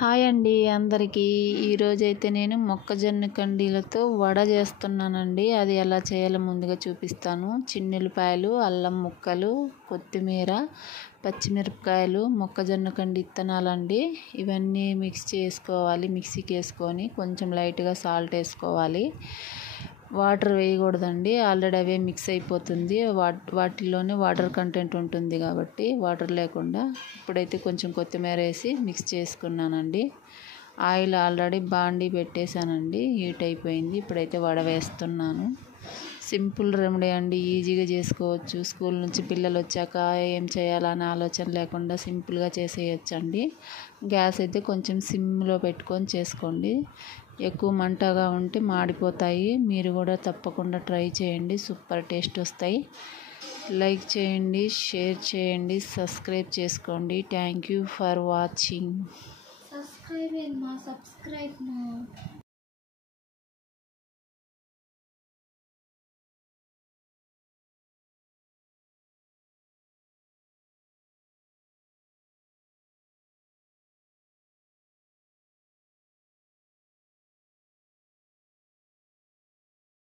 Hi అండి అందరికీ. ఈరోజైతే నేను మొక్కజొన్న కండీలతో వడ చేస్తున్నానండి. అది ఎలా చేయాలో ముందుగా చూపిస్తాను. చిన్నుల్లిపాయలు, అల్లం ముక్కలు, కొత్తిమీర, పచ్చిమిరపకాయలు, మొక్కజొన్న కండి విత్తనాలండి. ఇవన్నీ మిక్స్ చేసుకోవాలి. మిక్సీకి వేసుకొని కొంచెం లైట్గా సాల్ట్ వేసుకోవాలి. వాటర్ వేయకూడదండి, ఆల్రెడీ అవే మిక్స్ అయిపోతుంది. వాటిలోనే వాటర్ కంటెంట్ ఉంటుంది కాబట్టి వాటర్ లేకుండా. ఇప్పుడైతే కొంచెం కొత్తిమీర వేసి మిక్స్ చేసుకున్నానండి. ఆయిల్ ఆల్రెడీ బాండీ పెట్టేశానండి, హీట్ అయిపోయింది. ఇప్పుడైతే వడ వేస్తున్నాను. సింపుల్ రెమెడీ అండి, ఈజీగా చేసుకోవచ్చు. స్కూల్ నుంచి పిల్లలు వచ్చాక ఏం చేయాలనే ఆలోచన లేకుండా సింపుల్గా చేసేయచ్చండి. గ్యాస్ అయితే కొంచెం సిమ్లో పెట్టుకొని చేసుకోండి. ఎక్కువ మంటగా ఉంటే మాడిపోతాయి. మీరు కూడా తప్పకుండా ట్రై చేయండి, సూపర్ టేస్ట్ వస్తాయి. లైక్ చేయండి, షేర్ చేయండి, సబ్స్క్రైబ్ చేసుకోండి. Thank you for watching. Subscribe